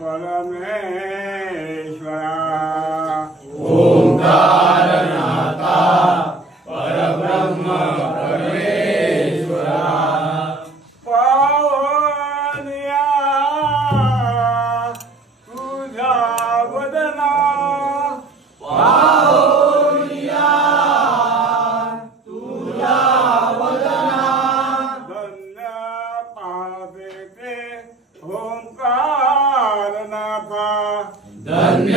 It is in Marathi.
परमेश्वरा ओंकारनाथा परब्रह्म परमेश्वरा पावनिया तुझा वदना पावनिया तुझा वदना धन्य पावे ते ओंकारनाथा धन्य